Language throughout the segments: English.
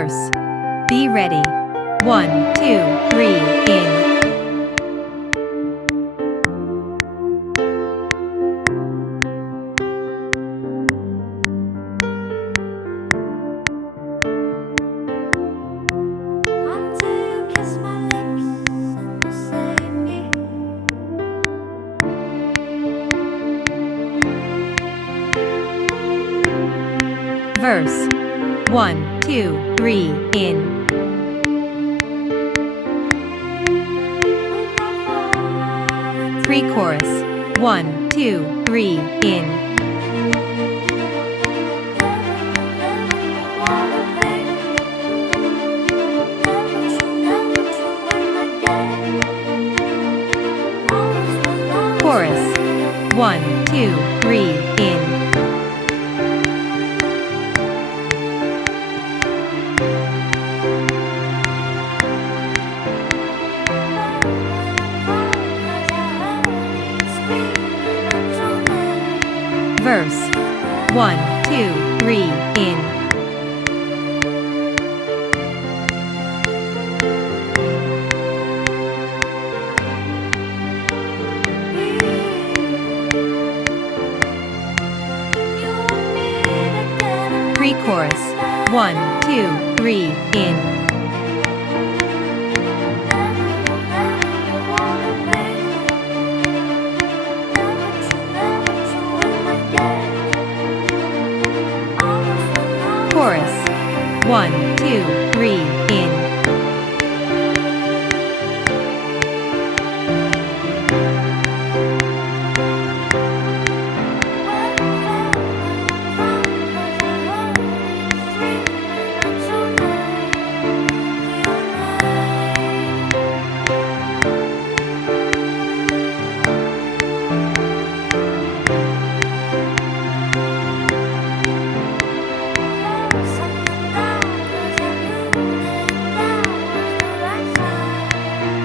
Verse. Be ready. 1, 2, 3, in. Verse. 1, 2, 3, in. Pre-chorus. 1, 2, 3, in. Chorus. 1, 2, 3, in. Verse. 1, 2, 3, in. Pre-chorus. 1, 2, 3, in. Chorus. 1, 2, 3, in.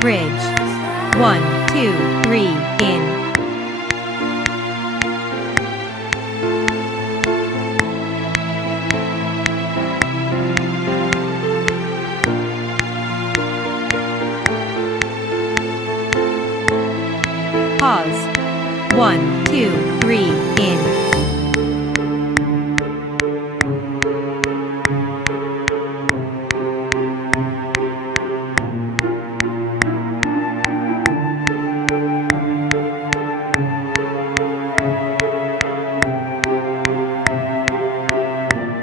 Bridge. 1, 2, 3, in. Pause. 1, 2, 3, in.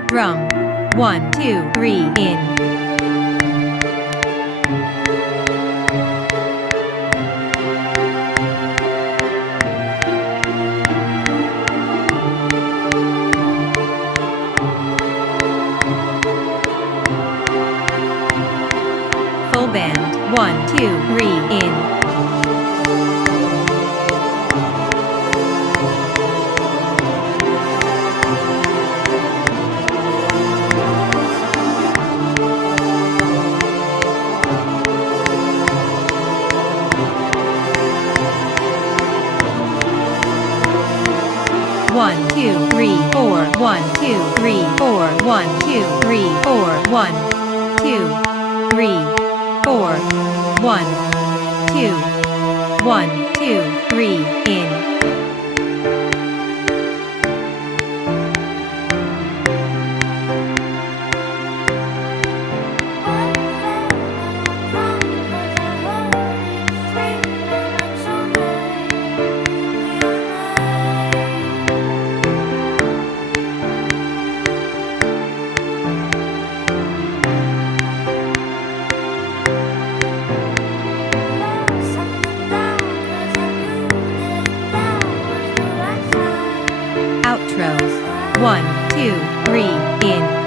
Drum. 1, 2, 3, in. Full band. 1, 2, 3, in. One, two, three, four. 1, 2, 3, 4. 1, 2, 3, 4. 1, 2, 3, 4. 1, 2, 1, 2, 3, in. Outro. 1, 2, 3, in.